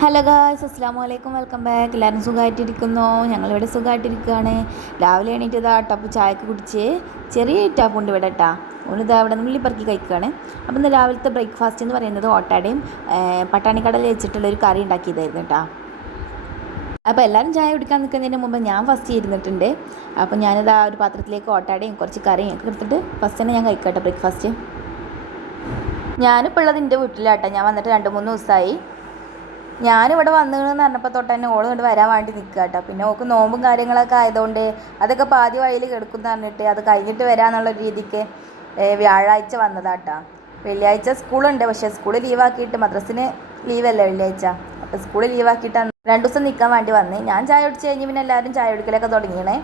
Hello guys, അസ്സലാമു അലൈക്കും. Welcome back. എല്ലാവരും സുഖമായിട്ടിരിക്കുന്നു. ഞങ്ങളിവിടെ സുഖമായിട്ടിരിക്കുകയാണ്. രാവിലെ എണീറ്റ് ഇതാ ടപ്പ് ചായക്ക് കുടിച്ച് ചെറിയ ടാപ്പുണ്ട് ഇവിടെ കേട്ടാ. ഓനിതാ അവിടെ നുള്ളി പറക്കി കഴിക്കുകയാണ്. അപ്പം ഇന്ന് രാവിലത്തെ ബ്രേക്ക്ഫാസ്റ്റ് എന്ന് പറയുന്നത് ഓട്ടാടയും പട്ടാണിക്കടല വെച്ചിട്ടുള്ളൊരു കറി ഉണ്ടാക്കിയതായിരുന്നു കേട്ടോ. അപ്പോൾ എല്ലാവരും ചായ കുടിക്കാൻ നിൽക്കുന്നതിന് മുമ്പ് ഞാൻ ഫസ്റ്റ് ഇരുന്നിട്ടുണ്ട്. അപ്പോൾ ഞാനിതാ ഒരു പാത്രത്തിലേക്ക് ഓട്ടാടയും കുറച്ച് കറിയും ഒക്കെ എടുത്തിട്ട് ഫസ്റ്റ് തന്നെ ഞാൻ കഴിക്കട്ടെ ബ്രേക്ക്ഫാസ്റ്റ്. ഞാനിപ്പോൾ ഉള്ളത് എൻ്റെ വീട്ടിലാട്ടോ. ഞാൻ വന്നിട്ട് 2-3 ദിവസമായി. ഞാനിവിടെ വന്നതെന്ന് പറഞ്ഞപ്പോൾ തൊട്ട് തന്നെ ഓൾ കൊണ്ട് വരാൻ വേണ്ടി നിൽക്കുക കേട്ടോ. പിന്നെ ഓൾക്ക് നോമ്പും കാര്യങ്ങളൊക്കെ ആയതുകൊണ്ട് അതൊക്കെ പാതി വഴിയിൽ കിടക്കുമെന്ന് പറഞ്ഞിട്ട് അത് കഴിഞ്ഞിട്ട് വരാമെന്നുള്ള രീതിക്ക് വ്യാഴാഴ്ച വന്നതാട്ടോ. വെള്ളിയാഴ്ച സ്കൂളുണ്ട്, പക്ഷേ സ്കൂൾ ലീവാക്കിയിട്ട് മദ്രസിന് ലീവല്ലേ വെള്ളിയാഴ്ച. അപ്പോൾ സ്കൂൾ ലീവാക്കിയിട്ടാണ് 2 ദിവസം നിൽക്കാൻ വേണ്ടി വന്ന്. ഞാൻ ചായ കുടിച്ച് കഴിഞ്ഞ് പിന്നെ എല്ലാവരും ചായ കുടിക്കലൊക്കെ തുടങ്ങിയണേ.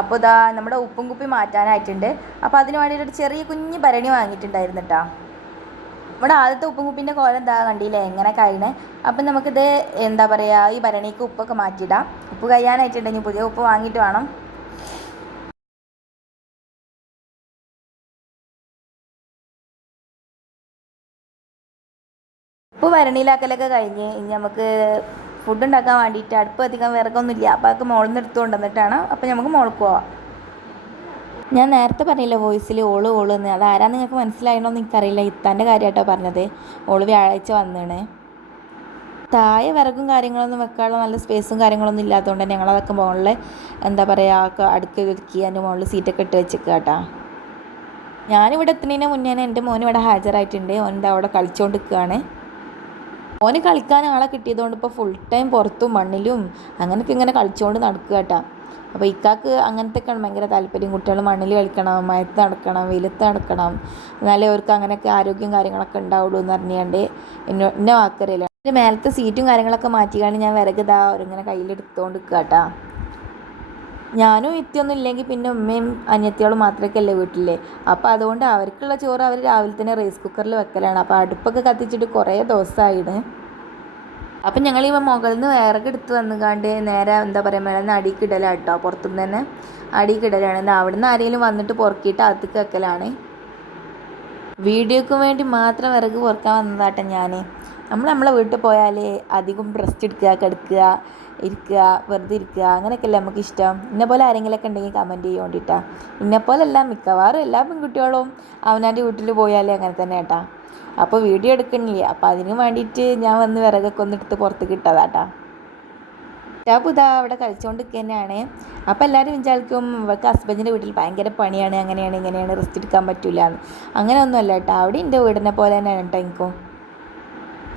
അപ്പോൾ ഇതാ നമ്മുടെ ഉപ്പും കുപ്പി മാറ്റാനായിട്ടുണ്ട്. അപ്പോൾ അതിന് വേണ്ടിയിട്ടൊരു ചെറിയ കുഞ്ഞ് ഭരണി വാങ്ങിയിട്ടുണ്ടായിരുന്നു കേട്ടോ. ഇവിടെ ആദ്യത്തെ ഉപ്പും കുപ്പിൻ്റെ കോലം എന്താ കണ്ടില്ലേ എങ്ങനെ കഴിയണേ. അപ്പം നമുക്കിത് എന്താ പറയുക, ഈ ഭരണിക്ക് ഉപ്പൊക്കെ മാറ്റിയിടാം. ഉപ്പ് കഴിയാനായിട്ടുണ്ടെങ്കിൽ പുതിയ ഉപ്പ് വാങ്ങിയിട്ട് വേണം. ഉപ്പ് ഭരണിയിലാക്കലൊക്കെ കഴിഞ്ഞ് ഇനി നമുക്ക് ഫുഡ് ഉണ്ടാക്കാൻ വേണ്ടിയിട്ട് അടുപ്പ് അധികം വിറകൊന്നുമില്ല. അപ്പോൾ അതൊക്കെ മുകളിൽ നിന്ന് എടുത്തു കൊണ്ടുവന്നിട്ടാണ്. അപ്പോൾ നമുക്ക് മുകൾക്ക് പോവാം. ഞാൻ നേരത്തെ പറഞ്ഞില്ല വോയിസിൽ ഓള് എന്ന്, അതാരാ നിങ്ങൾക്ക് മനസ്സിലായണമെന്ന് എനിക്കറിയില്ല. ഇത്താൻ്റെ കാര്യമായിട്ടോ പറഞ്ഞത്. ഓള് വ്യാഴാഴ്ച വന്നാണ്. താഴെ വിറകും കാര്യങ്ങളൊന്നും വെക്കാനുള്ള നല്ല സ്പേസും കാര്യങ്ങളൊന്നും ഇല്ലാത്തതുകൊണ്ട് തന്നെ ഞങ്ങളതൊക്കെ മുകളിൽ എന്താ പറയുക അടുക്കി ഒതുക്കി അതിൻ്റെ മുകളിൽ സീറ്റൊക്കെ ഇട്ട് വെച്ചേക്കുക കേട്ടോ. ഞാനിവിടെ എത്തുന്നതിന് മുന്നേ എൻ്റെ മോൻ ഇവിടെ ഹാജരായിട്ടുണ്ട്. ഓൻ എന്താ അവിടെ കളിച്ചുകൊണ്ട് നിൽക്കുകയാണ്. ഓന് കളിക്കാൻ ആളെ കിട്ടിയതുകൊണ്ട് ഇപ്പോൾ ഫുൾ ടൈം പുറത്തും മണ്ണിലും അങ്ങനെയൊക്കെ ഇങ്ങനെ കളിച്ചുകൊണ്ട് നടക്കുക കേട്ടോ. അപ്പോൾ ഇക്കാക്ക് അങ്ങനത്തെയൊക്കെയാണ് ഭയങ്കര താല്പര്യം. കുട്ടികൾ മണ്ണിൽ കളിക്കണം, മയത്ത് നടക്കണം, വെയിലത്ത് നടക്കണം, എന്നാലേ അവർക്ക് അങ്ങനെയൊക്കെ ആരോഗ്യം കാര്യങ്ങളൊക്കെ ഉണ്ടാവുള്ളൂ എന്ന് പറഞ്ഞുകൊണ്ട് എന്നെ വാക്കറിയില്ല. എൻ്റെ മേലത്തെ സീറ്റും കാര്യങ്ങളൊക്കെ മാറ്റിക്കാണ്ട് ഞാൻ വിറകിതാ അവരിങ്ങനെ കയ്യിലെടുത്തുകൊണ്ട് നിൽക്കുക കേട്ടോ. ഞാനും ഇത്തിയൊന്നും ഇല്ലെങ്കിൽ പിന്നെ ഉമ്മയും അനിയത്തിയോളും മാത്രമൊക്കെ അല്ലേ വീട്ടിൽ. അപ്പോൾ അതുകൊണ്ട് അവർക്കുള്ള ചോറ് അവർ രാവിലെ തന്നെ റൈസ് കുക്കറിൽ വെക്കലാണ്. അപ്പോൾ അടുപ്പൊക്കെ കത്തിച്ചിട്ട് കുറേ ദിവസമായിണ്. അപ്പം ഞങ്ങൾ ഈ മുകളിൽ നിന്ന് വിറകെടുത്ത് വന്നുകാണ്ട് നേരെ എന്താ പറയുക മേലെ നിന്ന് അടിക്ക് ഇടലാണ് കേട്ടോ. പുറത്തുനിന്ന് തന്നെ അടിക്ക് ഇടലാണ്. അവിടെ നിന്ന് ആരെങ്കിലും വന്നിട്ട് പൊറുക്കിയിട്ട് അകത്തേക്ക് വെക്കലാണ്. വീഡിയോക്ക് വേണ്ടി മാത്രം വിറക് പൊറുക്കാൻ വന്നതാട്ടെ ഞാൻ. നമ്മളെ വീട്ടിൽ പോയാൽ അധികം റെസ്റ്റ് എടുക്കുക, കിടക്കുക, ഇരിക്കുക, വെറുതെ ഇരിക്കുക, അങ്ങനെയൊക്കെയല്ലേ നമുക്കിഷ്ടം. ഇന്നെപ്പോലെ ആരെങ്കിലുമൊക്കെ ഉണ്ടെങ്കിൽ കമൻറ്റ് ചെയ്യാൻ വേണ്ടിയിട്ടാണ്. ഇന്നെപ്പോലെല്ലാം മിക്കവാറും എല്ലാ പെൺകുട്ടികളും അവനവൻ്റെ വീട്ടിൽ പോയാലേ അങ്ങനെ തന്നെ കേട്ടാ. അപ്പോൾ വീഡിയോ എടുക്കണില്ലേ, അപ്പോൾ അതിന് വേണ്ടിയിട്ട് ഞാൻ വന്ന് വിറകൊക്കെ ഒന്നെടുത്ത് പുറത്ത് കിട്ടതാട്ടാ. ടാപ്പ് ഇതാ അവിടെ കളിച്ചുകൊണ്ട് തന്നെയാണ്. അപ്പോൾ എല്ലാവരും വിചാരിക്കും ഇവർക്ക് ഹസ്ബൻഡിൻ്റെ വീട്ടിൽ ഭയങ്കര പണിയാണ്, അങ്ങനെയാണ് ഇങ്ങനെയാണ്, റെസ്റ്റ് എടുക്കാൻ പറ്റില്ല എന്ന്. അങ്ങനെയൊന്നുമല്ല കേട്ടോ. അവിടെ എൻ്റെ വീടിനെ പോലെ തന്നെയാണ് കേട്ടോ എനിക്കും.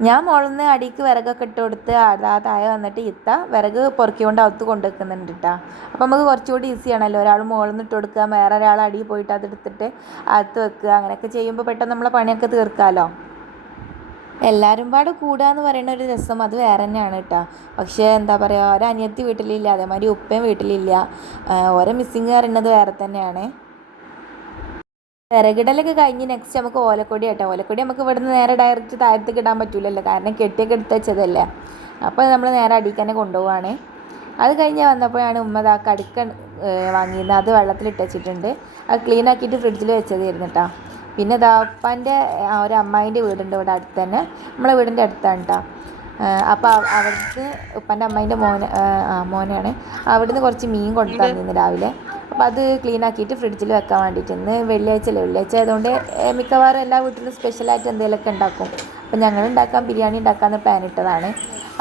ഞാൻ മുകളിൽ നിന്ന് അടിക്ക് വിറകൊക്കെ ഇട്ട് കൊടുത്ത് ആ താഴെ വന്നിട്ട് വിറക് പൊറുക്കിക്കൊണ്ട് അകത്ത് കൊണ്ടുവെക്കുന്നുണ്ട് കേട്ടോ. അപ്പോൾ നമുക്ക് കുറച്ചുകൂടി ഈസിയാണല്ലോ. ഒരാൾ മുകളിൽ നിന്ന് ഇട്ട് കൊടുക്കുക, വേറെ ഒരാൾ അടിയിൽ പോയിട്ട് അതെടുത്തിട്ട് അകത്ത് വെക്കുക, അങ്ങനെയൊക്കെ ചെയ്യുമ്പോൾ പെട്ടെന്ന് നമ്മളെ പണിയൊക്കെ തീർക്കാമല്ലോ. എല്ലാവരും പാടെ കൂടുക എന്ന് പറയുന്ന ഒരു രസം അത് വേറെ തന്നെയാണ് കേട്ടോ. പക്ഷേ എന്താ പറയുക, ഒരു അനിയത്തി വീട്ടിലില്ല, അതേമാതിരി ഉപ്പയും വീട്ടിലില്ല. ഓരോ മിസ്സിങ് പറയുന്നത് വേറെ തന്നെയാണ്. വിറകിടലൊക്കെ കഴിഞ്ഞ് നെക്സ്റ്റ് നമുക്ക് ഓലക്കൊടി കേട്ടോ. ഓലക്കൊടി നമുക്ക് ഇവിടുന്ന് നേരെ ഡയറക്റ്റ് താഴത്തേക്ക് ഇടാൻ പറ്റില്ലല്ലോ, കാരണം കെട്ടിയൊക്കെ എടുത്ത് വെച്ചതല്ലേ. അപ്പോൾ നമ്മൾ നേരെ അടിക്ക് തന്നെ കൊണ്ടുപോവാണ്. അത് കഴിഞ്ഞ് വന്നപ്പോഴാണ് ഉമ്മ ആ കടുക്ക വാങ്ങിയിരുന്നത്. അത് വെള്ളത്തിലിട്ട് വെച്ചിട്ടുണ്ട്. അത് ക്ലീൻ ആക്കിയിട്ട് ഫ്രിഡ്ജിൽ വെച്ചതായിരുന്നു കേട്ടോ. പിന്നെ ഇതാ ഉപ്പാൻ്റെ ഒരു അമ്മായിൻ്റെ വീടുണ്ട് ഇവിടെ അടുത്ത് തന്നെ, നമ്മളെ വീടിൻ്റെ അടുത്താണ് കേട്ടോ. അപ്പോൾ അവിടുന്ന് ഉപ്പാൻ്റെ അമ്മായിൻ്റെ മോനാണ്. അവിടുന്ന് കുറച്ച് മീൻ കൊണ്ടു തന്നിരുന്നു രാവിലെ. അപ്പോൾ അത് ക്ലീൻ ആക്കിയിട്ട് ഫ്രിഡ്ജിൽ വെക്കാൻ വേണ്ടിയിട്ട്. ഇന്ന് വെള്ളിയാഴ്ച ആയതുകൊണ്ട് മിക്കവാറും എല്ലാ വീട്ടിലും സ്പെഷ്യലായിട്ട് എന്തെങ്കിലുമൊക്കെ ഉണ്ടാക്കും. അപ്പം ഞങ്ങൾ ഉണ്ടാക്കാൻ ബിരിയാണി ഉണ്ടാക്കാമെന്ന് പ്ലാൻ ഇട്ടതാണ്.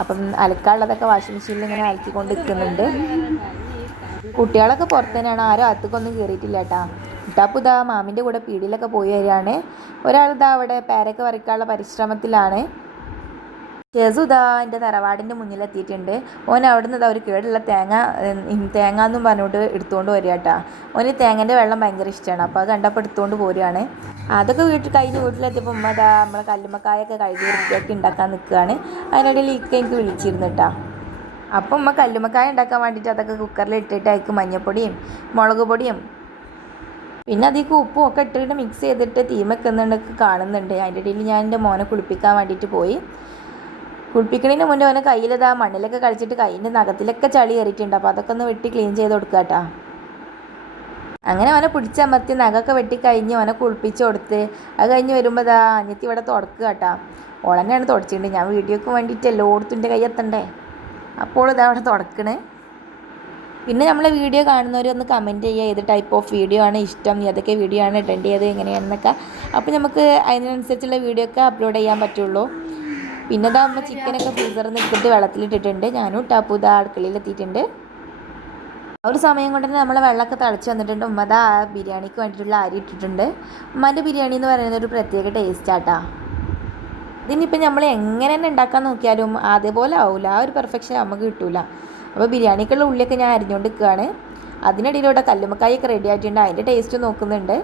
അപ്പം അലക്കാനുള്ളതൊക്കെ വാഷിംഗ് മെഷീനിൽ ഇങ്ങനെ അലക്കിക്കൊണ്ട് നിൽക്കുന്നുണ്ട്. കുട്ടികളൊക്കെ പുറത്ത് തന്നെയാണ്, ആരും അകത്തേക്കൊന്നും കയറിയിട്ടില്ല കേട്ടോ. ഇട്ടാപ്പോൾ ഇതാ മാമിൻ്റെ കൂടെ പീടിയിലൊക്കെ പോയി വരികയാണ്. ഒരാളിതാ അവിടെ പേരൊക്കെ പറിക്കാനുള്ള പരിശ്രമത്തിലാണ്. ഷെസു ഇതാ എൻ്റെ തറവാടിൻ്റെ മുന്നിലെത്തിയിട്ടുണ്ട്. ഓൻ അവിടെ നിന്ന് ഒരു കേടുള്ള തേങ്ങ എന്നും പറഞ്ഞുകൊണ്ട് എടുത്തുകൊണ്ട് വരിക കേട്ടോ. ഓന് തേങ്ങൻ്റെ വെള്ളം ഭയങ്കര ഇഷ്ടമാണ്. അപ്പോൾ അത് കണ്ടപ്പോൾ എടുത്തുകൊണ്ട് പോരുകയാണ്. അതൊക്കെ വീട്ടിലെത്തിയപ്പോൾ ഉമ്മ ഇതാ നമ്മളെ കല്ലുമ്മക്കായൊക്കെ കഴുകി വൃത്തിയാക്കി ഉണ്ടാക്കാൻ നിൽക്കുകയാണ്. അതിനിടയിൽ എനിക്ക് വിളിച്ചിരുന്നു കേട്ടോ. അപ്പം ഉമ്മ കല്ലുമ്മക്കായ ഉണ്ടാക്കാൻ വേണ്ടിയിട്ട് അതൊക്കെ കുക്കറിൽ ഇട്ടിട്ട് അതിലേക്ക് മഞ്ഞൾപ്പൊടിയും മുളക് പൊടിയും പിന്നെ അതിലേക്ക് ഉപ്പും ഒക്കെ ഇട്ടിട്ട് മിക്സ് ചെയ്തിട്ട് തീ വെക്കുന്നുണ്ടൊക്കെ കാണുന്നുണ്ട്. അതിൻ്റെ ഇടയിൽ ഞാൻ എൻ്റെ മോനെ കുളിപ്പിക്കാൻ വേണ്ടിയിട്ട് പോയി. കുളിപ്പിക്കണതിന് മുന്നേ അവനെ കയ്യിലിതാ മണ്ണിലൊക്കെ കളിച്ചിട്ട് കയ്യിൻ്റെ നഖത്തിലൊക്കെ ചളി കയറിയിട്ടുണ്ട്. അപ്പോൾ അതൊക്കെ ഒന്ന് വെട്ടി ക്ലീൻ ചെയ്ത് കൊടുക്കുക കേട്ടോ. അങ്ങനെ അവനെ പിടിച്ചമർത്തി നഖമൊക്കെ വെട്ടിക്കഴിഞ്ഞ് അവനെ കുളിപ്പിച്ച് കൊടുത്ത് അത് കഴിഞ്ഞ് വരുമ്പോൾ ഇതാ അനിയത്തി ഇവിടെ തുടക്കുക കേട്ടോ. ഓളെന്നെയാണ് തുടച്ചിട്ടുണ്ട്. ഞാൻ വീഡിയോക്ക് വേണ്ടിയിട്ട് എല്ലായിടത്തും കൈ എത്തണ്ടേ. അപ്പോൾ ഇതാ അവിടെ തുടക്കണേ. പിന്നെ നമ്മളെ വീഡിയോ കാണുന്നവരൊന്ന് കമൻറ്റ് ചെയ്യുക ഏത് ടൈപ്പ് ഓഫ് വീഡിയോ ആണ് ഇഷ്ടം, ഏതൊക്കെ വീഡിയോ ആണ് ഇടേണ്ടത് എങ്ങനെയാണെന്നൊക്കെ. അപ്പോൾ നമുക്ക് അതിനനുസരിച്ചുള്ള വീഡിയോ ഒക്കെ അപ്ലോഡ് ചെയ്യാൻ പറ്റുള്ളൂ. പിന്നെ ഇതാകുമ്പോൾ ചിക്കനൊക്കെ ഫ്രീസറിൽ നിന്ന് എടുത്തിട്ട് വെള്ളത്തിലിട്ടിട്ടുണ്ട്. ഞാനും ടാപ്പു ഇതാ അടുക്കളയിലെത്തിയിട്ടുണ്ട്. ആ ഒരു സമയം കൊണ്ട് തന്നെ നമ്മളെ വെള്ളമൊക്കെ തിളച്ച് വന്നിട്ടുണ്ട്. ഉമ്മ അതാ ബിരിയാണിക്ക് വേണ്ടിയിട്ടുള്ള അരി ഇട്ടിട്ടുണ്ട്. ഉമ്മാൻ്റെ ബിരിയാണി എന്ന് പറയുന്നത് ഒരു പ്രത്യേക ടേസ്റ്റാട്ടാ. ഇതിനിപ്പോൾ നമ്മൾ എങ്ങനെ തന്നെ ഉണ്ടാക്കാൻ നോക്കിയാലും അതേപോലെ ആവില്ല, ആ ഒരു പെർഫെക്ഷൻ നമുക്ക് കിട്ടില്ല. അപ്പോൾ ബിരിയാണിക്കുള്ള ഉള്ളിയൊക്കെ ഞാൻ അരിഞ്ഞുകൊണ്ട് നിൽക്കുകയാണ്. അതിനിടയിലൂടെ കല്ലുമ്മക്കായൊക്കെ റെഡി ആയിട്ടുണ്ട്, അതിൻ്റെ ടേസ്റ്റ് നോക്കുന്നുണ്ട്.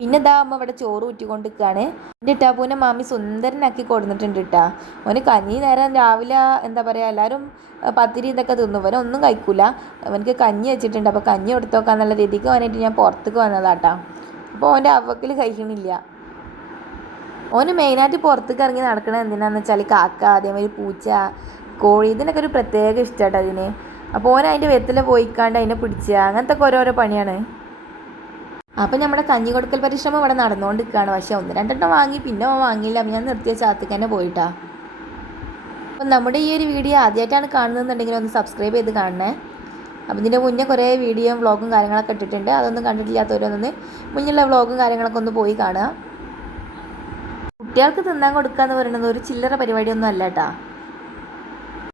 പിന്നെ ഇതാ അമ്മ ഇവിടെ ചോറ് ഊറ്റിക്കൊണ്ട് നിൽക്കുകയാണ്. എൻ്റെ ഇട്ടാപ്പൂനെ മാമി സുന്ദരനാക്കി കൊടുത്തിട്ടുണ്ട് കേട്ടാ. അവന് കഞ്ഞി നേരം രാവിലെ എന്താ പറയുക എല്ലാവരും പത്തിരി ഇതൊക്കെ തിന്നു, അവനൊന്നും കഴിക്കൂല. അവനക്ക് കഞ്ഞി വെച്ചിട്ടുണ്ട്. അപ്പോൾ കഞ്ഞി കൊടുത്തു നോക്കാൻ നല്ല രീതിക്ക് വന്നിട്ട് ഞാൻ പുറത്തേക്ക് വന്നതാട്ടാ. അപ്പോൾ അവൻ്റെ അവക്കിൽ കഴിക്കണില്ല. ഓന് മെയിനായിട്ട് പുറത്തേക്ക് ഇറങ്ങി നടക്കണത് എന്തിനാന്ന് വെച്ചാൽ കാക്ക, അതേമാതിരി പൂച്ച, കോഴി, ഇതിനൊക്കെ ഒരു പ്രത്യേക ഇഷ്ടമാട്ടോ അതിന്. അപ്പോൾ ഓൻ അതിൻ്റെ വെത്തില പോയിക്കാണ്ട് അതിനെ പിടിക്കുക, അങ്ങനത്തെ ഒക്കെ ഓരോരോ പണിയാണ്. അപ്പം നമ്മുടെ കഞ്ഞി കൊടുക്കൽ പരിശ്രമം ഇവിടെ നടന്നുകൊണ്ട് നിൽക്കുകയാണ്. പക്ഷേ 1-2 വാങ്ങി, പിന്നെ വാങ്ങിയില്ല. ഞാൻ നിർത്തിയ ചാത്തേക്ക് തന്നെ പോയിട്ടാ. അപ്പം നമ്മുടെ ഈ ഒരു വീഡിയോ ആദ്യമായിട്ടാണ് കാണുന്നതെന്നുണ്ടെങ്കിൽ ഒന്ന് സബ്സ്ക്രൈബ് ചെയ്ത് കാണണേ. അപ്പം ഇതിൻ്റെ മുന്നേ കുറേ വീഡിയോയും വ്ളോഗും കാര്യങ്ങളൊക്കെ ഇട്ടിട്ടുണ്ട്. അതൊന്നും കണ്ടിട്ടില്ലാത്തവരൊന്ന് മുന്നിലുള്ള വ്ളോഗും കാര്യങ്ങളൊക്കെ ഒന്ന് പോയി കാണുക. കുട്ടികൾക്ക് തിന്നാൻ കൊടുക്കുക എന്ന് പറയുന്നത് ഒരു ചില്ലറ പരിപാടിയൊന്നും അല്ല കേട്ടോ.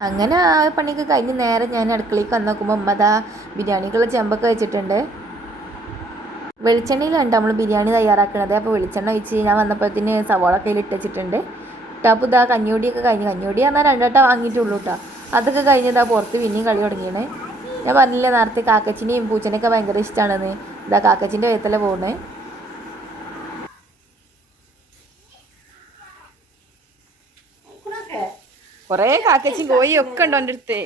അങ്ങനെ ആ പണിയൊക്കെ കഴിഞ്ഞ് നേരെ ഞാൻ അടുക്കളയ്ക്ക് വന്ന് നോക്കുമ്പോൾ ഉമ്മ അതാ ബിരിയാണിക്കുള്ള ചെമ്പൊക്കെ വെച്ചിട്ടുണ്ട്. വെളിച്ചെണ്ണയിലാണ് നമ്മൾ ബിരിയാണി തയ്യാറാക്കുന്നത്. അപ്പോൾ വെളിച്ചെണ്ണ ഒഴിച്ച് ഞാൻ വന്നപ്പോഴത്തേന് സവാള കയ്യിൽ ഇട്ട് വെച്ചിട്ടുണ്ട്. ടാപ്പ് ഇതാ കഞ്ഞിയൊടിയൊക്കെ കഴിഞ്ഞ്, കഞ്ഞിയൊടി പറഞ്ഞാൽ 2 വട്ടം വാങ്ങിയിട്ടുള്ളൂ കേട്ടോ. അതൊക്കെ കഴിഞ്ഞതാ പുറത്ത് പിന്നെയും കളി തുടങ്ങിയാണ്. ഞാൻ പറഞ്ഞില്ല നേരത്തെ കാക്കച്ചിനെയും പൂച്ചനെയൊക്കെ ഭയങ്കര ഇഷ്ടമാണെന്ന്. ഇതാ കാക്കച്ചിൻ്റെ വയത്തല്ലേ പോകുന്നത്. കുറേ കാക്കച്ചും കോഴിയും ഒക്കെ ഉണ്ടോ എൻ്റെ അടുത്ത്.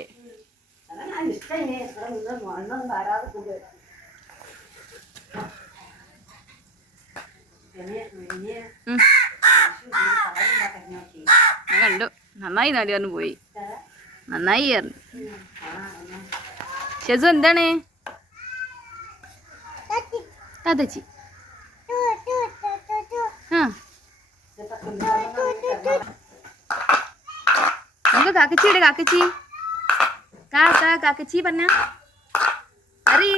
കണ്ടു നന്നായി നാടി പറഞ്ഞു പോയി, നന്നായി പറഞ്ഞു. ഷെസു എന്താണ് താത്തച്ചി? നമുക്ക് കാക്കച്ചിയുടെ കാക്കച്ചി കാക്കച്ചി പറഞ്ഞ അറി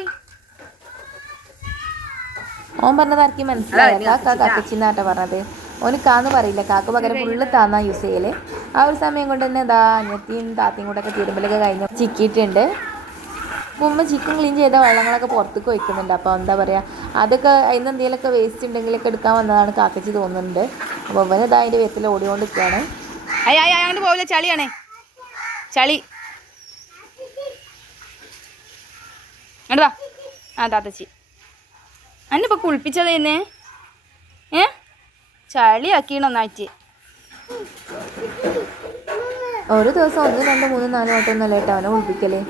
ഓൻ പറഞ്ഞത് ആർക്കി മനസ്സിലായി. കാക്കച്ചി എന്നാട്ടോ പറഞ്ഞത്. ഓന് കാന്ന് പറയില്ല, കാക്ക പകരം ഫുള്ള് താന്നാ യൂസ് ചെയ്യല്. ആ ഒരു സമയം കൊണ്ട് തന്നെ ഇതാ അനിയത്തിയും താത്തയും കൂടെ ഒക്കെ തിരുമ്പലൊക്കെ കഴിഞ്ഞ് ചിക്കിയിട്ടുണ്ട്. ഉമ്മ ചിക്കൻ ക്ലീൻ ചെയ്ത വെള്ളങ്ങളൊക്കെ പുറത്തേക്ക് വയ്ക്കുന്നുണ്ട്. അപ്പോൾ എന്താ പറയുക, അതൊക്കെ അതിന് എന്തെങ്കിലുമൊക്കെ വേസ്റ്റ് ഉണ്ടെങ്കിലൊക്കെ എടുക്കാൻ വന്നതാണ് കാക്കച്ചി തോന്നുന്നുണ്ട്. അപ്പോൾ അവന് ഇതാ അതിൻ്റെ വെത്തിൽ ഓടിക്കൊണ്ട് നിൽക്കുകയാണ്. അങ്ങോട്ട് പോവില്ല, ചളിയാണേ ചളി. അങ്ങോട്ട് വാ. ആ താത്തച്ചി അന്നിപ്പോൾ കുളിപ്പിച്ചത് തന്നെ ചളി ആക്കിയാണ് ഒന്നായിട്ട്. ഓരോ ദിവസം 1, 2, 3, 4 വട്ടമൊന്നുമല്ല കേട്ടോ അവനെ കുളിപ്പിക്കല്.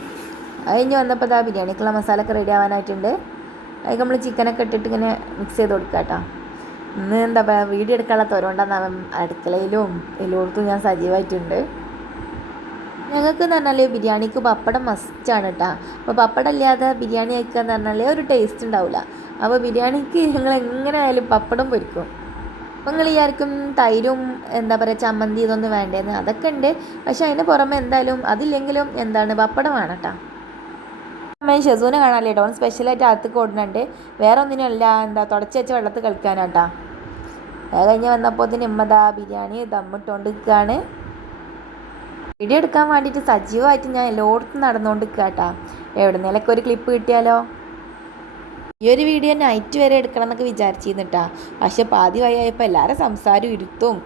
അത് കഴിഞ്ഞ് വന്നപ്പോൾ ഇതാ ബിരിയാണിക്കുള്ള മസാലയൊക്കെ റെഡി ആവാനായിട്ടുണ്ട്. അതിൽ നമ്മൾ ചിക്കനൊക്കെ ഇട്ടിട്ട് ഇങ്ങനെ മിക്സ് ചെയ്ത് കൊടുക്കുക കേട്ടോ. ഇന്ന് എന്താ പറയുക, വീഡിയോ എടുക്കാനുള്ള തൊരണ്ടാന്ന് അടുക്കളയിലും എല്ലായിടത്തും ഞാൻ സജീവമായിട്ടുണ്ട്. ഞങ്ങൾക്ക് എന്ന് പറഞ്ഞാൽ ബിരിയാണിക്ക് പപ്പടം മസ്റ്റാണ് കേട്ടോ. അപ്പോൾ പപ്പടം ഇല്ലാതെ ബിരിയാണി കഴിക്കുക എന്ന് പറഞ്ഞാൽ ഒരു ടേസ്റ്റ് ഉണ്ടാവില്ല. അപ്പോൾ ബിരിയാണിക്ക് ഞങ്ങൾ എങ്ങനെ ആയാലും പപ്പടം പൊരിക്കും. അപ്പോൾ നിങ്ങൾ വിചാരിക്കും തൈരും എന്താ പറയുക ചമ്മന്തി ഇതൊന്നും വേണ്ടേന്ന്, അതൊക്കെ ഉണ്ട്. പക്ഷേ അതിന് പുറമെ എന്തായാലും അതില്ലെങ്കിലും എന്താണ് പപ്പടം വേണം കേട്ടോ. അമ്മ ഷെസൂനെ കാണാല്ലേ കേട്ടോ, അവൻ സ്പെഷ്യലായിട്ട് അകത്തേക്ക് ഓടുന്നുണ്ട്. വേറെ ഒന്നിനുമല്ല, എന്താ തുടച്ച് വെച്ച വെള്ളത്തിൽ കളിക്കാനാട്ടാ. അത് കഴിഞ്ഞ് വന്നപ്പോൾ തന്നെ ഉമ്മതാ ബിരിയാണി ദമ്മിട്ടുകൊണ്ട് നിൽക്കുകയാണ്. വീഡിയോ എടുക്കാൻ വേണ്ടിയിട്ട് സജീവമായിട്ട് ഞാൻ എല്ലായിടത്തും നടന്നുകൊണ്ട് നിൽക്കുക കേട്ടോ. എവിടുന്നേലൊക്കെ ഒരു ക്ലിപ്പ് കിട്ടിയാലോ. ഈ ഒരു വീഡിയോ നൈറ്റ് വരെ എടുക്കണം എന്നൊക്കെ വിചാരിച്ചിരുന്നിട്ടാ. പക്ഷെ പാതി വയ്യായപ്പോൾ എല്ലാവരും സംസാരം ഇരുത്തും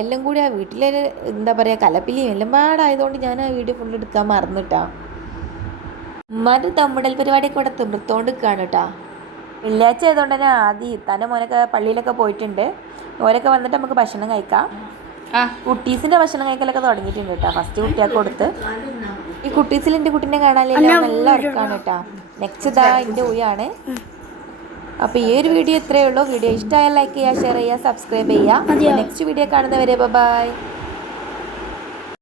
എല്ലാം കൂടി ആ വീട്ടിലൊരു എന്താ പറയുക കലപ്പിലിയും എല്ലാം പാടായതുകൊണ്ട് ഞാൻ ആ വീഡിയോ ഫുള്ള് എടുക്കാൻ മറന്നിട്ടാ. ഉമ്മാൻ്റെ തമ്മിടൽ പരിപാടിയൊക്കെ ഇവിടെ തിമിർത്തോണ്ട് നിൽക്കുകയാണ് കേട്ടോ. വെള്ളിയാഴ്ച ആയതുകൊണ്ട് തന്നെ ആദ്യം തൻ്റെ മോനൊക്കെ പള്ളിയിലൊക്കെ പോയിട്ടുണ്ട്. ഓരൊക്കെ വന്നിട്ട് നമുക്ക് ഭക്ഷണം കഴിക്കാം. കുട്ടീസിൻ്റെ ഭക്ഷണം കഴിക്കലൊക്കെ തുടങ്ങിയിട്ടുണ്ട് കേട്ടോ. ഫസ്റ്റ് കുട്ടിയൊക്കെ കൊടുത്ത് ഈ കുട്ടീസിൽ എൻ്റെ കുട്ടീനെ കാണാനെല്ലാം നല്ല ഉറക്കാണ് കേട്ടോ. നെക്സ്റ്റ് ഇതാ എൻ്റെ ഊയാണ്. അപ്പോൾ ഈ ഒരു വീഡിയോ ഇത്രയേ ഉള്ളൂ. വീഡിയോ ഇഷ്ടമായാൽ ലൈക്ക് ചെയ്യുക, ഷെയർ ചെയ്യുക, സബ്സ്ക്രൈബ് ചെയ്യുക. നെക്സ്റ്റ് വീഡിയോ കാണുന്നവരെ ബൈ.